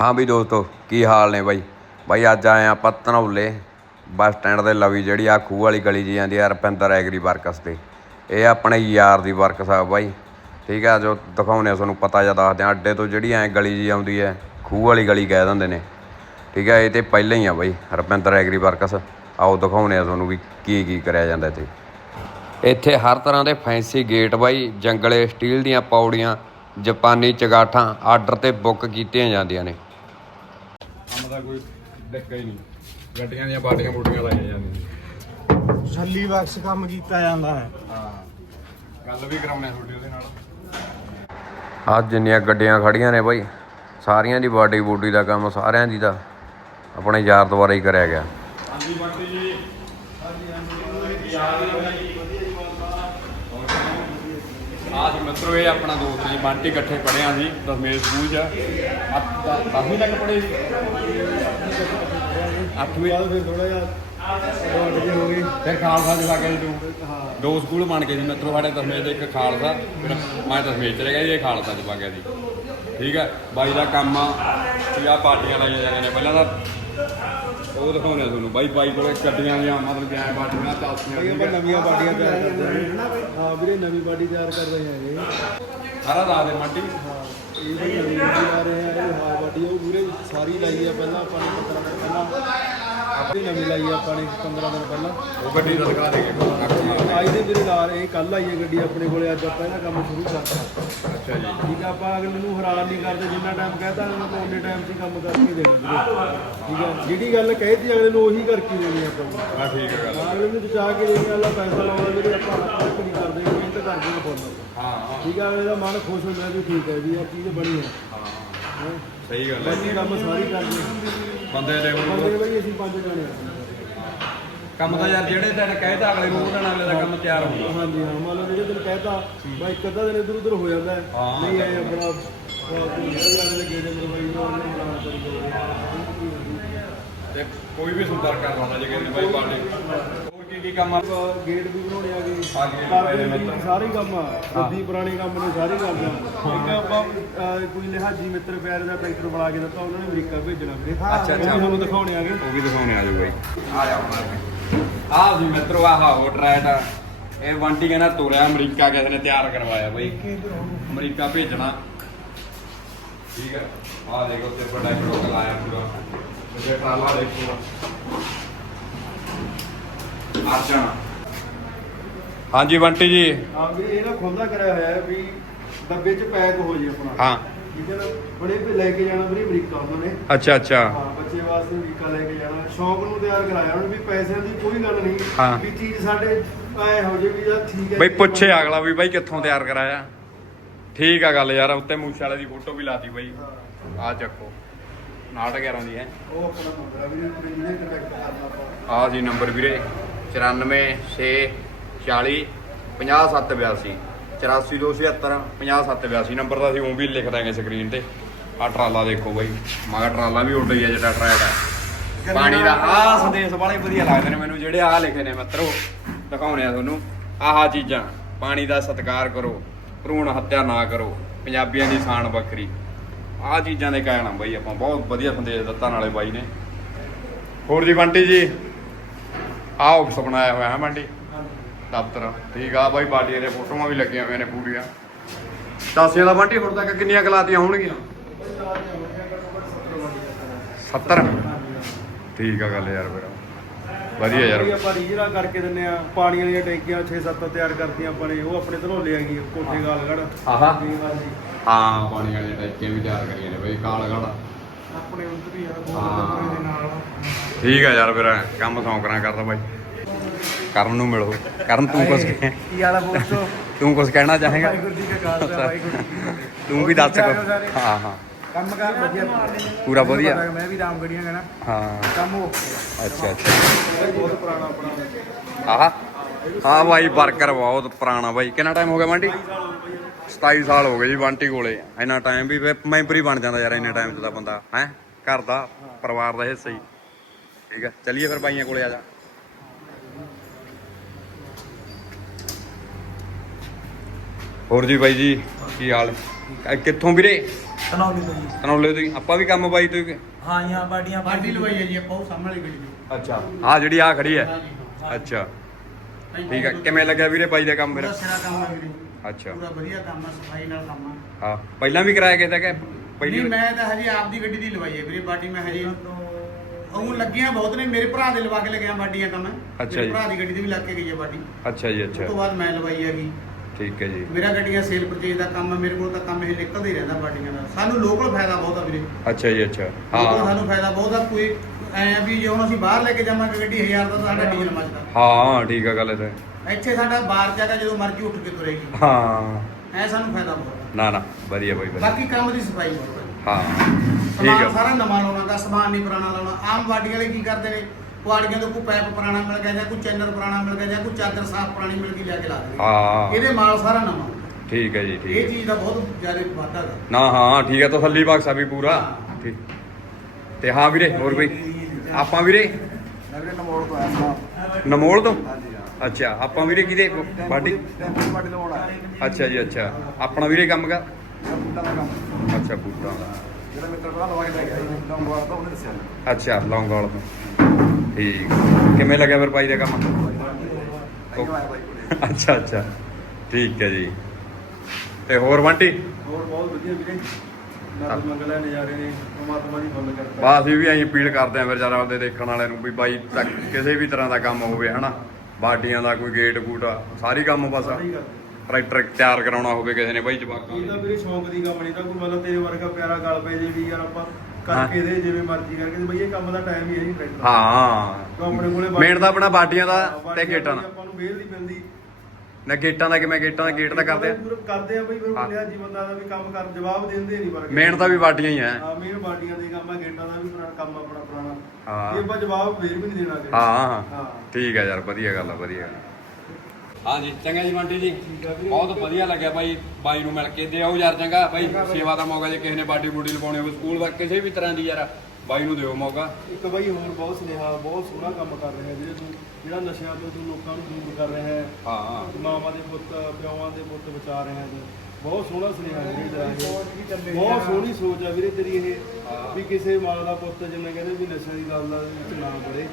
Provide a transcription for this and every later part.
ਹਾਂ ਵੀ ਦੋਸਤੋ, ਕੀ ਹਾਲ ਨੇ ਬਾਈ? ਬਾਈ ਅੱਜ ਆਏ ਆਪਾਂ ਧਨੌਲੇ ਬੱਸ ਸਟੈਂਡ ਦੇ ਲਵੀ ਜਿਹੜੀ ਆ ਖੂਹ ਵਾਲੀ ਗਲੀ ਜੀ ਜਾਂਦੀ ਆ ਰਪਿੰਦਰ ਐਗਰੀ ਵਰਕਸ ਤੇ ਇਹ ਆਪਣੇ ਯਾਰ ਦੀ ਵਰਕਸ ਆ ਬਾਈ। ਠੀਕ ਆ, ਜੋ ਦਿਖਾਉਨੇ ਆ ਤੁਹਾਨੂੰ ਪਤਾ ਜਾਂ ਦੱਸਦੇ ਆ। ਅੱਡੇ ਤੋਂ ਜਿਹੜੀ ਐ ਗਲੀ ਜੀ ਆਉਂਦੀ ਐ ਖੂਹ ਵਾਲੀ ਗਲੀ ਕਹਿ ਦਿੰਦੇ ਨੇ। ਠੀਕ ਆ, ਇਹ ਤੇ ਪਹਿਲਾਂ ਹੀ ਆ ਬਾਈ, ਰਪਿੰਦਰ ਐਗਰੀ ਵਰਕਸ। ਆਓ ਦਿਖਾਉਨੇ ਆ ਤੁਹਾਨੂੰ ਵੀ ਕੀ ਕੀ ਕਰਿਆ ਜਾਂਦਾ ਇੱਥੇ। ਇੱਥੇ ਹਰ ਤਰ੍ਹਾਂ ਦੇ ਫੈਂਸੀ ਗੇਟ ਬਾਈ, ਜੰਗਲੇ ਸਟੀਲ ਦੀਆਂ ਪੌੜੀਆਂ, ਜਾਪਾਨੀ ਚਗਾਠਾਂ, ਆਰਡਰ ਤੇ ਬੁੱਕ ਕੀਤੀਆਂ ਜਾਂਦੀਆਂ ਨੇ। ਕੰਮ ਦਾ ਕੋਈ ਡੱਕਾ ਹੀ ਨਹੀਂ। ਗੱਡੀਆਂ ਦੀਆਂ ਬਾਟੀਆਂ ਬੂਟੀਆਂ ਲਾਈਆਂ ਜਾਂਦੀਆਂ। ਛੱਲੀ ਬਖਸ਼ ਕੰਮ ਕੀਤਾ ਜਾਂਦਾ ਹੈ। ਹਾਂ। ਗੱਲ ਵੀ ਕਰਾਉਣੇ ਤੁਹਾਡੀ ਉਹਦੇ ਨਾਲ। ਆਹ ਜਿੰਨੀਆਂ ਗੱਡੀਆਂ ਖੜੀਆਂ ਨੇ ਬਾਈ ਸਾਰੀਆਂ ਦੀ ਬਾਡੀ ਬੂਡੀ ਦਾ ਕੰਮ ਸਾਰਿਆਂ ਦੀ ਦਾ ਆਪਣੇ ਯਾਰ ਦੁਆਰਾ ਹੀ ਕਰਿਆ ਗਿਆ। ਹਾਂਜੀ ਬੰਟੀ ਜੀ। ਆਹ ਜੀ ਮਿੱਤਰੋ ਇਹ ਆਪਣਾ ਦੋਸਤ ਜੀ ਬੰਟੀ ਇਕੱਠੇ ਪੜ੍ਹੇ ਆ ਜੀ ਦਸਵੇਂ ਸਕੂਲ ਚ ਕਾਫੀ ਤੱਕ ਪੜ੍ਹੇ ਜੀ। ਅੱਠਵੀਂ। ਬਾਅਦ ਫਿਰ ਥੋੜਾ ਜਿਹਾ ਜੇ ਫਿਰ ਖਾਲਸਾ ਚ ਲੱਗ ਗਿਆ ਜੀ ਤੂੰ। ਦੋ ਸਕੂਲ ਬਣ ਕੇ ਜੀ ਮਿੱਤਰੋ ਸਾਡੇ ਦਸਵੇਂ ਦੇ ਇੱਕ ਖਾਲਸਾ ਮੈਂ ਦਸਵੇਂ ਚ ਰਹਿ ਗਿਆ ਜੀ ਇਹ ਖਾਲਸਾ ਲੱਗ ਗਿਆ ਜੀ। ਠੀਕ ਹੈ ਬਾਈ ਦਾ ਕੰਮ ਆ ਵੀ ਪਾਰਟੀਆਂ ਲਾਈਆਂ ਜਾਂਦੀਆਂ ਨੇ। ਪਹਿਲਾਂ ਤਾਂ ਉਹ ਦਿਖਾਉਂਦੇ ਆ ਤੁਹਾਨੂੰ। ਬਾਈ ਬਾਈ ਕੋਲੇ ਗੱਡੀਆਂ ਦੀਆਂ ਮਤਲਬ ਕਿ ਐ ਪਾਰਟੀਆਂ ਚੱਲਦੀਆਂ ਇਹ ਠੀਕ ਆਪਾਂ ਹੈ। ਨਵੀਆਂ ਬਾਡੀਆਂ ਤਿਆਰ ਕਰਦੇ ਹਾਂ। ਹਾਂ ਵੀਰੇ ਨਵੀਂ ਬਾਡੀ ਤਿਆਰ ਕਰ ਰਹੇ ਹੈਗੇ ਸਾਰਾ ਦੱਸ ਦੇ ਮਾਟੀ? ਹਾਂ ਇਹ ਵੀ ਨਵੀਂ ਬਾਡੀ ਆ ਰਹੇ ਆ ਇਹ ਹਾਂ ਬਾਡੀ ਉਹ ਵੀਰੇ ਸਾਰੀ ਲਾਈ ਆ ਪਹਿਲਾਂ ਆਪਾਂ ਨੇ 15 ਦਿਨ ਪਹਿਲਾਂ ਆਪਣੀ ਨਵੀਂ ਲਾਈ ਆ ਆਪਾਂ ਨੇ 15 ਦਿਨ ਪਹਿਲਾਂ। ਉਹ ਗੱਡੀ ਦਾ ਦਿਖਾ ਦੇਗੇ ਅੱਜ ਦੇ ਵੀਰੇ ਲਾ ਰਹੇ ਕੱਲ ਆਈ ਹੈ ਗੱਡੀ ਆਪਣੇ ਕੋਲੇ ਅੱਜ ਆਪਾਂ ਇਹਦਾ ਕੰਮ ਸ਼ੁਰੂ ਕਰਤਾ ਅੱਛਾ ਜੀ। ਠੀਕ ਆ ਆਪਾਂ ਅਗਲੇ ਨੂੰ ਹੈਰਾਨ ਨਹੀਂ ਕਰਦੇ ਜਿੰਨਾ ਟਾਈਮ ਕਹਤਾ ਉਹਨਾਂ ਨੂੰ ਉਹਨੇ ਟਾਈਮ 'ਚ ਕੰਮ ਕਰਕੇ ਦੇਣਾ ਠੀਕ ਆ ਜਿਹੜੀ ਗੱਲ ਕਹਿਤੀ ਅਗਲੇ ਨੂੰ ਉਹੀ ਕਰਕੇ ਦੇਣੀ ਆਪਾਂ ਨੂੰ। ਹਾਂ ਠੀਕ ਹੈ ਗੱਲ। ਅਗਲੇ ਨੂੰ ਬਚਾ ਕੇ ਦੇਣੀ ਵਾਲਾ ਪੈਸਾ ਲਾਉਂਦਾ ਵੀਰੇ ਆਪਾਂ ਹੱਥ ਨਹੀਂ ਕਰਦੇ ਮਿਹਨਤ ਕਰਦੇ ਫੋਨ ਹਾਂ ਠੀਕ ਆ ਅਗਲੇ ਦਾ ਮਨ ਖੁਸ਼ ਹੁੰਦਾ ਵੀ ਠੀਕ ਹੈ ਵੀ ਇਹ ਚੀਜ਼ ਬਣੀ ਹੈ ਹੈਂ। ਸਹੀ ਗੱਲ ਹੈ ਕੰਮ ਸਾਰੀ ਕਰਦੇ। ਬੰਦੇ ਦੇ ਬੰਦੇ ਬਈ ਅਸੀਂ ਪੰਜ ਜਾਣੇ ਕੰਮ ਤਾਂ ਯਾਰ ਜਿਹੜੇ ਦਿਨ ਕਹਿਤਾ ਅਗਲੇ ਨੂੰ ਉਹਦੇ ਨਾਲ ਦਾ ਕੰਮ ਤਿਆਰ ਹੁੰਦਾ ਹਾਂਜੀ ਹਾਂ ਮੰਨ ਲਓ ਜਿਹੜੇ ਦਿਨ ਕਹਿਤਾ ਬਈ ਇੱਕ ਅੱਧਾ ਦਿਨ ਇਧਰ ਉਧਰ ਹੋ ਜਾਂਦਾ। ਨਹੀਂ ਐ ਆਪਣਾ ਉਹਨੇ ਬਣਾ ਕੋਈ ਵੀ ਸੰਪਰਕ ਕਰ ਸਕਦਾ ਜੇ ਨੇ ਬਾਈ ਹੋਰ ਕੀ ਕੰਮ ਆ? ਗੇਟ ਵੀ ਬਣਾਉਣੇ ਆ ਗਏ ਹਾਂ, ਗੇਟ ਨੇ ਕਰਦੇ ਮਿੱਤਰ। ਵੀ ਸਾਰੇ ਕੰਮ ਆ। ਬੱਦੀ ਪੁਰਾਣੇ ਕੰਮ ਨੇ ਸਾਰੇ ਕਰਦੇ ਆ ਇੱਕ ਆਪਾਂ ਅਹ, ਕੋਈ ਲਿਹਾਜੀ ਮਿੱਤਰ ਪਿਆਰ ਦਾ ਟਰੈਕਟਰ ਬਣਾ ਕੇ ਦਿੱਤਾ ਉਹਨਾਂ ਨੇ ਅਮਰੀਕਾ ਭੇਜਣਾ ਵੀਰੇ। ਅੱਛਾ, ਵੀ ਅੱਛਾ। ਤੁਹਾਨੂੰ ਦਿਖਾਉਣੇ ਆਗੇ। ਉਹ ਵੀ ਦਿਖਾਉਣੇ ਆ ਜਾਓ ਬਾਈ। ਆ ਜਾ ਆ ਜੀ ਮਿੱਤਰੋ ਆਹ ਹੋ ਟਰੈਟ ਇਹ ਵੰਟੀ ਕਹਿੰਦਾ ਤੋਰਿਆ ਅਮਰੀਕਾ ਕਿਸੇ ਨੇ ਤਿਆਰ ਕਰਵਾਇਆ ਬਾਈ। ਅਮਰੀਕਾ ਭੇਜਣਾ। ਠੀਕ ਹੈ ਆ ਦੇਖੋ ਤੇ ਵੱਡਾ ਪ੍ਰੋਡਕਟ ਲਾਇਆ ਪੂਰਾ। ਤੇ ਟਰਾਲਾ ਦੇਖੋ। ਅਰਜਨ ਹਾਂਜੀ ਬੰਟੀ ਜੀ। ਹਾਂ ਵੀ ਇਹ ਨਾ ਖੁੱਲਦਾ ਕਰਿਆ ਹੋਇਆ ਹੈ ਵੀ ਡੱਬੇ 'ਚ ਪੈਕ ਹੋ ਜੇ ਆਪਣਾ। ਹਾਂ। ਠੀਕ ਹੈ ਨਾ? ਬੜੇ ਵੀ ਲੈ ਕੇ ਜਾਣਾ ਵੀਰੇ ਅਮਰੀਕਾ ਉਹਨਾਂ ਨੇ। ਅੱਛਾ ਅੱਛਾ। ਹਾਂ ਬੱਚੇ ਵਾਸਤੇ ਅਮਰੀਕਾ ਲੈ ਕੇ ਜਾਣਾ। ਸ਼ੌਂਕ ਨੂੰ ਤਿਆਰ ਕਰਾਇਆ ਉਹਨਾਂ ਨੇ ਵੀ ਪੈਸਿਆਂ ਦੀ ਕੋਈ ਗੱਲ ਨਹੀਂ। ਹਾਂ। ਵੀ ਚੀਜ਼ ਸਾਡੇ ਐ ਹੋ ਜੇ ਵੀ ਯਾਰ ਠੀਕ ਹੈ। ਬਈ ਪੁੱਛੇ ਅਗਲਾ ਵੀ ਬਾਈ ਕਿੱਥੋਂ ਤਿਆਰ ਕਰਾਇਆ। ਠੀਕ ਆ ਗੱਲ ਯਾਰ ਉੱਤੇ ਮੂਛ ਵਾਲੇ ਦੀ ਫੋਟੋ ਵੀ ਲਾਤੀ ਬਾਈ। ਆ ਚੱਕੋ। 911 ਦੀ ਹੈ। ਉਹ ਆਪਣਾ ਮੁੰਡਾ ਵੀਰੇ ਜਿਹਨੇ ਕੰਟੈਕਟ ਕਰਨਾ ਆਪਾਂ। ਆ ਜੀ ਨੰਬਰ ਵੀਰੇ। 94 6 40 57 82 84 276 57 82 ਨੰਬਰ ਤਾਂ ਅਸੀਂ ਉਹ ਵੀ ਲਿਖ ਦਾਂਗੇ ਸਕਰੀਨ ਤੇ। ਆ ਟਰਾਲਾ ਦੇਖੋ ਬਾਈ। ਮਗਾ ਟਰਾਲਾ ਵੀ ਉੱਡ ਗਿਆ ਜਿਹੜਾ ਟਰੈਕ ਹੈ ਪਾਣੀ ਦਾ ਆ ਸੰਦੇਸ਼ ਵਾਲੇ ਵਧੀਆ ਲੱਗਦੇ ਨੇ ਮੈਨੂੰ ਜਿਹੜੇ ਆ ਲਿਖੇ ਨੇ ਮਿੱਤਰੋ। ਦਿਖਾਉਣੇ ਆ ਤੁਹਾਨੂੰ। ਆਹ ਚੀਜ਼ਾਂ ਪਾਣੀ ਦਾ ਸਤਿਕਾਰ ਕਰੋ। ਭਰੂਣ ਹੱਤਿਆ ਨਾ ਕਰੋ। ਪੰਜਾਬੀਆਂ ਦੀ ਸ਼ਾਨ ਵੱਖਰੀ। ਆਹ ਚੀਜ਼ਾਂ ਦੇ ਕਹਿਣਾ ਬਾਈ ਆਪਾਂ ਬਹੁਤ ਵਧੀਆ ਸੰਦੇਸ਼ ਦਿੱਤਾ ਨਾਲੇ ਬਾਈ ਨੇ। ਹੋਰ ਜੀ ਬੰਟੀ ਜੀ? ਆਹ ਆਫਿਸ ਬਣਾਇਆ ਹੋਇਆ ਹੈ ਬੰਟੀ ਦਫ਼ਤਰ। ਠੀਕ ਆ ਬਾਈ ਬਾਡੀਆਂ ਦੀਆਂ ਫੋਟੋਆਂ ਵੀ ਲੱਗੀਆਂ ਹੋਈਆਂ ਨੇ ਪੂਰੀਆਂ। ਦਾਸੀਆਂ ਦਾ ਬੰਟੀ ਹੁਣ ਤੱਕ ਕਿੰਨੀਆਂ ਕਲਾਤੀਆਂ ਹੋਣਗੀਆਂ? 70 ਠੀਕ ਆ ਗੱਲ ਯਾਰ ਫਿਰ। ਵਧੀਆ ਯਾਰ। ਆਪਾਂ ਰੀਜਰਾ ਕਰਕੇ ਦਿੰਨੇ ਆ ਪਾਣੀ ਵਾਲੀਆਂ ਟੈਂਕੀਆਂ 6-7 ਤਿਆਰ ਕਰਤੀਆਂ ਆਪਾਂ ਨੇ ਉਹ ਆਪਣੇ ਧਨੋਲੇ ਹੈਗੀ ਕੋਠੇ ਗਾਲਗੜ। ਆਹਾ। ਹਾਂ ਪਾਣੀ ਵਾਲੇ ਟੈਂਕੀਆਂ ਵੀ ਤਿਆਰ ਕਰੀਆਂ ਨੇ ਬਈ ਕਾਲਗੜ ਆਪਣੇ ਉੱਧਰ ਹੀ। ਆ ਦੇ ਠੀਕ ਆ ਯਾਰ ਫਿਰ ਕੰਮ ਸੌਂਕਣਾ ਕਰਦਾ ਬਾਈ। ਕਰਨ ਨੂੰ ਮਿਲੋ। ਕਰਨ ਤੂੰ ਕੁਝ ਕੀ ਵਾਲਾ ਦੋਸਤੋ ਤੂੰ? ਕੁਝ ਕਹਿਣਾ ਚਾਹੇਗਾ? ਵਾਹਿਗੁਰੂ ਜੀ ਕਾ ਖਾਲਸਾ ਵਾਹਿਗੁਰੂ ਜੀ ਕੀ ਫਤਿਹ। ਤੂੰ ਵੀ ਦੱਸ ਹੋ? ਹਾਂ। ਕੰਮ ਕਾਰ ਵਧੀਆ? ਪੂਰਾ ਵਧੀਆ? ਮੈਂ ਵੀ ਰਾਮਗੜੀਆਂ ਕਹਿਣਾ ਹਾਂ। ਕੰਮ ਹੋ ਅੱਛਾ ਅੱਛਾ। ਬਹੁਤ ਪੁਰਾਣਾ ਆਪਣਾ ਆਹ। ਹਾਂ ਬਾਈ ਵਰਕਰ ਬਹੁਤ ਪੁਰਾਣਾ ਬਾਈ। ਕਿੰਨਾ ਟਾਈਮ ਹੋ ਗਿਆ ਬੰਟੀ 27 ਸਾਲ ਹੋ ਗਏ ਜੀ ਬੰਟੀ ਕੋਲੇ। ਇੰਨਾ ਟਾਈਮ ਵੀ ਮੈਂਬਰ ਹੀ ਬਣ ਜਾਂਦਾ ਯਾਰ ਇੰਨੇ ਟਾਈਮ 'ਚ ਤਾਂ ਬੰਦਾ ਹੈ? ਘਰ ਦਾ ਪਰਿਵਾਰ ਦਾ ਹਿੱਸਾ ਹੀ। ਠੀਕ ਹੈ ਚੱਲੀਏ ਫਿਰ ਬਾਈਆਂ ਕੋਲੇ ਆ ਜਾ। ਹੋਰ ਜੀ ਬਾਈ ਜੀ ਕੀ ਹਾਲ? ਕਿੱਥੋਂ ਵੀਰੇ? ਤਨੌਲੀ ਤੋਂ ਜੀ। ਤਨੌਲੇ ਤੋਂ ਹੀ। ਆਪਾਂ ਵੀ ਕੰਮ ਬਾਈ ਤੋਂ ਹੀ ਹਾਂ ਯਹਾਂ ਬਾਡੀਆਂ ਬਾਡੀ ਲਵਾਈ ਹੈ ਜੀ ਆਪਾਂ ਉਹ ਸਾਹਮਣੇ ਵਾਲੀ ਗੱਡੀ ਦੀ ਅੱਛਾ ਆ ਜਿਹੜੀ ਆ ਖੜੀ ਹੈ? ਹਾਂ ਅੱਛਾ। ਠੀਕ ਹੈ ਕਿਵੇਂ ਲੱਗਿਆ ਵੀਰੇ ਬਾਈ ਦਾ ਕੰਮ ਪੂਰਾ ਮੇਰਾ ਸਿਰਾ ਕੰਮ ਹੈ ਵੀਰੇ। ਅੱਛਾ। ਪੂਰਾ ਵਧੀਆ ਕੰਮ ਹੈ ਸਫ਼ਾਈ ਨਾਲ ਕੰਮ ਹੈ। ਹਾਂ ਪਹਿਲਾਂ ਵੀ ਕਰਾਇਆ ਗਿਆ ਤਾਂ ਕਿ ਨਹੀਂ ਪਹਿਲੀ ਮੈਂ ਤਾਂ ਹਜੇ ਆਪਦੀ ਗੱਡੀ ਦੀ ਲਵਾਈ ਹੈ ਵੀਰੇ ਬਾਡੀ ਮੈਂ ਹਜੇ ਉਹ ਲੱਗੀਆਂ ਬਹੁਤ ਨੇ ਮੇਰੇ ਭਰਾ ਦੇ ਲਵਾ ਕੇ ਲਗਿਆ ਬਾਡੀਆਂ ਤਾਂ ਮੈਂ। ਅੱਛਾ ਮੇਰੇ ਜੀ। ਭਰਾ ਦੀ ਗੱਡੀ ਦੀ ਵੀ ਲੱਗ ਕੇ ਗਈ ਹੈ ਬਾਡੀ। ਅੱਛਾ ਜੀ ਉਸ ਤੋਂ ਅੱਛਾ ਬਾਅਦ ਮੈਂ ਲਵਾਈ ਹੈਗੀ। ਠੀਕ ਹੈ ਜੀ। ਮੇਰਾ ਗੱਡੀਆਂ ਸੇਲ ਪਰਚੇਜ ਦਾ ਕੰਮ ਹੈ ਮੇਰੇ ਕੋਲ ਤਾਂ ਕੰਮ ਇਹ ਨਿਕਲਦਾ ਹੀ ਰਹਿੰਦਾ ਬਾਡੀਆਂ ਦਾ। ਸਾਨੂੰ ਲੋਕਲ ਫਾਇਦਾ ਬਹੁਤ ਆ ਵੀਰੇ। ਅੱਛਾ ਜੀ ਅੱਛਾ। ਲੋਕਲ ਹਾਂ ਸਾਨੂੰ ਫਾਇਦਾ ਬਹੁਤ ਆ ਕੋਈ ਐ ਆ ਵੀ ਜੇ ਹੁਣ ਅਸੀਂ ਬਾਹਰ ਲੈ ਕੇ ਜਾਵਾਂਗੇ ਗੱਡੀ 1000 ਦਾ ਤਾਂ ਸਾਡਾ ਡੀਜ਼ਲ ਮੱਚਦਾ ਹਾਂ ਠੀਕ ਹੈ ਗੱਲ ਇਹ ਤਾਂ। ਇੱਥੇ ਸਾਡਾ ਬਾਹਰ ਜਾ ਕੇ ਜਦੋਂ ਮਰਜ਼ੀ ਉੱਠ ਕੇ ਤੁਰੇਗੀ। ਹਾਂ। ਐ ਸਾਨੂੰ ਫਾਇਦਾ ਬਹੁਤ ਆ। ਨਾ ਨਾ ਵਧੀਆ ਬਾਈ ਵਧੀਆ। ਬਾਕੀ ਕੰਮ ਦੀ ਸਫ਼ਾਈ ਬਹੁਤ ਹੈ। ਸਮਾਨ ਹੈ ਸਾਰਾ ਨਵਾਂ ਲਾਉਣਾ ਦਾ ਸਮਾਨ ਨਹੀਂ ਪੁਰਾਣਾ ਲਾਉਣਾ। ਆਮ ਵਾਡੀ ਵਾਲੇ ਕੀ ਕਰਦੇ ਨੇ? ਕੁਆੜੀਆਂ ਤੋਂ ਕੋਈ ਪਾਈਪ ਪੁਰਾਣਾ ਮਿਲ ਗਿਆ ਜਾਂ ਕੋਈ ਚੈਨਲ ਪੁਰਾਣਾ ਮਿਲ ਗਿਆ ਜਾਂ ਕੋਈ ਚਾਦਰ ਸਾਫ਼ ਪੁਰਾਣੀ ਮਿਲ ਗਈ ਲਿਆ ਕੇ ਲਾ ਦੇ ਹਾਂ। ਇਹਦੇ ਮਾਲ ਸਾਰਾ ਨਵਾਂ। ਠੀਕ ਹੈ ਜੀ ਠੀਕ ਇਹ ਹੈ ਚੀਜ਼ ਦਾ ਬਹੁਤ ਜ਼ਿਆਦਾ ਵਾਧਾ ਹੈ ਨਾ ਹਾਂ ਠੀਕ ਹੈ ਤਸੱਲੀ ਬਖਸ਼ਾ ਵੀ ਪੂਰਾ। ਠੀਕ। ਤੇ ਹਾਂ ਵੀਰੇ ਹੋਰ ਕੋਈ? ਆਪਾਂ ਵੀਰੇ? ਨਵਰੇ ਨਮੋੜ ਤੋਂ ਆਇਆ ਨਮੋਲ ਤੋਂ? ਹਾਂਜੀ ਹਾਂ। ਅੱਛਾ ਆਪਾਂ ਵੀਰੇ ਕਿਹਦੇ? ਬਾਡੀ? ਟੈਂਪੂ ਬਾਡੀ ਲਵਾਉਣਾ ਹੈ। ਅੱਛਾ ਜੀ ਅੱਛਾ। ਆਪਣਾ ਵੀਰੇ ਕੰਮ ਕਰ? ਇਹ ਬੂਟਾ ਦਾ ਕੰਮ। ਅੱਛਾ ਬੂਟਾ ਦਾ। ਜਿਹੜਾ ਮਿੱਤਰ ਕੋਲ ਲਵਾ ਕੇ ਲੈ ਗਿਆ ਜੀ ਕੰਮ ਵਾਲਾ ਤਾਂ ਉਹਨੇ ਦੱਸਿਆ ਮੈਨੂੰ। ਅੱਛਾ ਲੌਂਗ ਵਾਲ ਤੋਂ। ਠੀਕ। ਕਿਵੇਂ ਲੱਗਿਆ ਫਿਰ ਭਾਈ ਦਾ ਕੰਮ? ਆਈ ਆਇਆ ਬਾਈ ਕੋਲੇ। ਅੱਛਾ ਅੱਛਾ। ਠੀਕ ਹੈ ਜੀ। ਤੇ ਹੋਰ ਬੰਟੀ? ਹੋਰ ਬਹੁਤ ਵਧੀਆ ਵੀਰੇ। ਨਰ ਮੰਗਲਾ ਨਜ਼ਾਰੇ ਨੇ। ਪਰਮਾਤਮਾ ਦੀ ਫੁੱਲ ਕਰਤਾ ਬਸ ਅਸੀਂ ਵੀ ਐਂ ਅਪੀਲ ਕਰਦੇ ਆਂ ਫਿਰ ਜਰਾ ਉਹਦੇ ਦੇਖਣ ਵਾਲਿਆਂ ਨੂੰ ਵੀ ਬਾਈ ਤੱਕ ਕਿਸੇ ਵੀ ਤਰ੍ਹਾਂ ਦਾ ਕੰਮ ਹੋਵੇ ਹਨਾ? ਬਾਡੀਆਂ ਦਾ ਕੋਈ ਗੇਟ ਗੂਟ ਸਾਰੀ ਕੰਮ ਬਸ ਸਹੀ ਗੱਲ। ਟਰੈਕਟਰ ਤਿਆਰ ਕਰਾਉਣਾ ਹੋਵੇ ਕਿਸੇ ਨੇ ਬਾਈ ਜਵਾਕਾਂ ਇਹ ਤਾਂ ਵੀਰੇ ਸ਼ੌਂਕ ਦੀ ਕੰਮ ਨਹੀਂ ਤਾਂ ਕੋਈ ਮਤਲਬ ਤੇਰੇ ਵਰਗਾ ਪਿਆਰਾ ਗਲ ਪਏ ਜੇ ਵੀ ਯਾਰ ਆਪਾਂ ਕਰਕੇ ਦੇ ਜਿਵੇਂ ਮਰਜ਼ੀ ਕਰਕੇ ਤੇ ਬਈ ਇਹ ਕੰਮ ਦਾ ਟਾਈਮ ਹੀ ਹੈ ਨਹੀਂ ਟਰੈਕਟਰ ਹਾਂ। ਆਪਣੇ ਕੋਲੇ ਮੇਨ ਤਾਂ ਆਪਣਾ ਬਾਡੀਆਂ ਦਾ ਤੇ ਗੇਟਾਂ ਦਾ। ਆਪਾਂ ਨੂੰ ਵੇਲ ਨਹੀਂ ਮਿਲਦੀ ਨਾ ਗੇਟਾਂ ਦਾ ਕਿਵੇਂ ਗੇਟਾਂ ਦਾ ਗੇਟ ਦਾ ਕਰਦੇ ਆ। ਕਰਦੇ ਆ ਬਈ ਫਿਰ ਹਾਂ। ਬੋਲਿਆ ਜੀ ਬੰਦਾ ਦਾ ਵੀ ਕੰਮ ਕਰ ਜਵਾਬ ਦਿੰਦੇ ਨਹੀਂ ਪਰ ਮੇਨ ਤਾਂ ਵੀ ਬਾਡੀਆਂ ਹੀ ਆ। ਹਾਂ ਮੇਨ ਬਾਡੀਆਂ ਦੇ ਕੰਮ ਆ ਗੇਟਾਂ ਦਾ ਵੀ ਪੁਰਾਣਾ ਕੰਮ ਆਪਣਾ ਪੁਰਾਣਾ। ਹਾਂ। ਇਹ ਆਪਾਂ ਜਵਾਬ ਫੇਰ ਵੀ ਨਹੀਂ ਦੇਣਾ। ਹਾਂ। ਹਾਂ। ਠੀਕ ਹੈ ਯਾਰ ਵਧੀਆ ਗੱਲ ਆ ਵਧੀਆ ਗੱਲ ਹਾਂਜੀ ਚੰਗਾ ਜੀ ਬੰਟੀ ਜੀ। ਬਹੁਤ ਵਧੀਆ ਲੱਗਿਆ ਬਾਈ ਬਾਈ ਨੂੰ ਮਿਲ ਕੇ। ਦਿਓ ਯਾਰ ਚੰਗਾ। ਬਾਈ ਸੇਵਾ ਦਾ ਮੌਕਾ ਜੇ ਕਿਸੇ ਨੇ ਬਾਡੀ ਬੂਡੀ ਲਵਾਉਣੀ ਹੋਵੇ ਸਕੂਲ ਦਾ ਕਿਸੇ ਵੀ ਤਰ੍ਹਾਂ ਦੀ ਯਾਰ ਬਾਈ ਨੂੰ ਦਿਓ ਮੌਕਾ। ਇੱਕ ਬਾਈ ਹੋਰ ਬਹੁਤ ਸੁਨੇਹਾ ਬਹੁਤ ਸੋਹਣਾ ਕੰਮ ਕਰ ਰਿਹਾ ਜਿਹੜੇ ਤੂੰ ਜਿਹੜਾ ਨਸ਼ਿਆਂ ਤੋਂ ਤੂੰ ਲੋਕਾਂ ਨੂੰ ਦੂਰ ਕਰ ਰਿਹਾ ਹੈ। ਹਾਂ। ਮਾਵਾਂ ਦੇ ਪੁੱਤ ਪਿਓਾਂ ਦੇ ਪੁੱਤ ਬਚਾ ਰਿਹਾ ਤੂੰ ਬਹੁਤ ਸੋਹਣਾ ਸੁਨੇਹਾ ਵੀਰੇ ਇਹ। ਬਹੁਤ ਸੋਹਣੀ ਸੋਚ ਆ ਵੀਰੇ ਤੇਰੀ ਇਹ ਵੀ ਕਿਸੇ ਮਾਂ ਦਾ ਪੁੱਤ ਜਿਵੇਂ ਕਹਿੰਦੇ ਵੀ ਨਸ਼ਿਆਂ ਦੀ ਗੱਲ ਦਾ ਵਿੱਚ ਨਾ ਪੜੇ।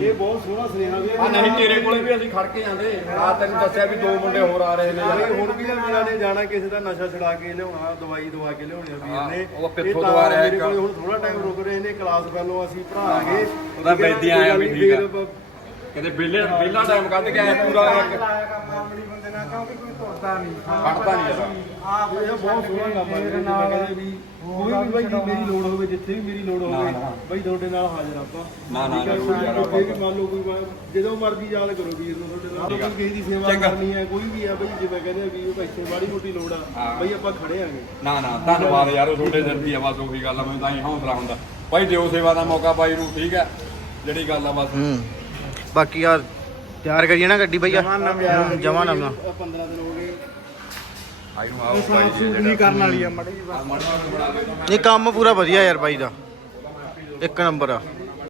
ਇਹ ਬਹੁਤ ਸੋਹਣਾ ਸੁਨੇਹਾ ਵੀ ਆ। ਨਹੀਂ ਤੇਰੇ ਕੋਲੇ ਵੀ ਅਸੀਂ ਖੜ ਕੇ ਜਾਂਦੇ। ਆ ਤੈਨੂੰ ਦੱਸਿਆ ਵੀ ਦੋ ਮੁੰਡੇ ਹੋਰ ਆ ਰਹੇ ਨੇ। ਯਾਰ ਹੁਣ ਵੀ ਵੀਰਾਂ ਨੇ ਜਾਣਾ ਕਿਸੇ ਦਾ ਨਸ਼ਾ ਛੁਡਾ ਕੇ ਲਿਆਉਣਾ ਦਵਾਈ ਦਵਾ ਕੇ ਲਿਆਉਣੀ ਆ ਹਾਂ, ਵੀਰ ਨੇ। ਉਹ ਤਾਂ ਦਵਾ ਰਿਹਾ ਮੇਰੇ ਇੱਕ। ਕੋਲੇ ਹੁਣ ਥੋੜਾ ਟਾਈਮ ਰੁਕ ਰਹੇ ਨੇ ਕਲਾਸ ਪਹਿਲੋਂ ਅਸੀਂ ਪੜਾਵਾਂਗੇ ਉਹਦਾ ਬੈਦੀਆਂ ਆਇਆ ਵੀ ਠੀਕ ਆ। ਕਿਤੇ ਵਿਹਲੇ ਵਿਹਲਾ ਟਾਈਮ ਕੱਢ ਕੇ ਆਇਆ ਪੂਰਾ ਇੱਕ। ਖੜਦਾ ਨਹੀਂ ਯਾਰ ਇਹ ਬਹੁਤ ਸੋਹਣਾ ਕੰਮ ਹੈ ਮੇਰੇ ਨਾਲ ਕਹਿੰਦੇ ਵੀ ਕੋਈ ਵੀ ਬਾਈ ਜੇ ਮੇਰੀ ਲੋੜ ਹੋਵੇ ਜਿੱਥੇ ਵੀ ਮੇਰੀ ਲੋੜ ਹੋਵੇ ਬਾਈ ਤੁਹਾਡੇ ਨਾਲ ਹਾਜ਼ਰ ਆਪਾਂ। ਨਾ, ਨਾ, ਠੀਕ ਹੈ, ਜ਼ਰੂਰ ਯਾਰ, ਕੋਈ ਵੀ ਮੰਨ ਲਓ ਕੋਈ ਵਾ- ਜਦੋਂ ਮਰਜ਼ੀ ਯਾਦ ਕਰੋ ਵੀਰ ਨੂੰ ਤੁਹਾਡੇ ਨਾਲ। ਠੀਕ ਆ। ਕੋਈ ਕਿਸੇ ਦੀ ਸੇਵਾ ਚੰਗਾ। ਕਰਨੀ ਹੈ ਕੋਈ ਵੀ ਆ ਬਾਈ ਜਿਵੇਂ ਕਹਿੰਦੇ ਆ ਵੀ ਉਹ ਇੱਥੇ ਮਾੜੀ ਮੋਟੀ ਲੋੜ ਆ ਹਾਂ। ਬਾਈ ਆਪਾਂ ਖੜੇ ਆਂਗੇ। ਨਾ ਨਾ ਧੰਨਵਾਦ ਯਾਰ ਉਹ ਤੁਹਾਡੇ ਸਿਰ ਦੀ ਆ ਬਸ ਉਹੀ ਗੱਲ ਆ ਮੈਨੂੰ ਤਾਂ ਹੀ ਹੌਸਲਾ ਹੁੰਦਾ। ਭਾਈ ਦਿਓ ਸੇਵਾ ਦਾ ਮੌਕਾ ਬਾਈ ਨੂੰ ਠੀਕ ਹੈ ਜਿਹੜੀ ਗੱਲ ਆ ਬਸ। ਹੂੰ। ਬਾਕੀ ਯਾਰ ਤਿਆਰ ਕਰੀਏ ਨਾ ਗੱਡੀ ਭਈਆ। ਜਮਾ ਨਵਾਂ 15 ਦਿਨ ਹੋ ਗਏ। ਆਈ ਨੂੰ ਆਓ ਭਾਈ ਜੀ ਨਹੀਂ ਕਰਨ ਵਾਲੀ ਆ ਮੜੀ ਦੇ ਨਹੀਂ ਕੰਮ ਪੂਰਾ ਵਧੀਆ ਯਾਰ ਬਾਈ ਦਾ। ਇੱਕ ਨੰਬਰ ਆ।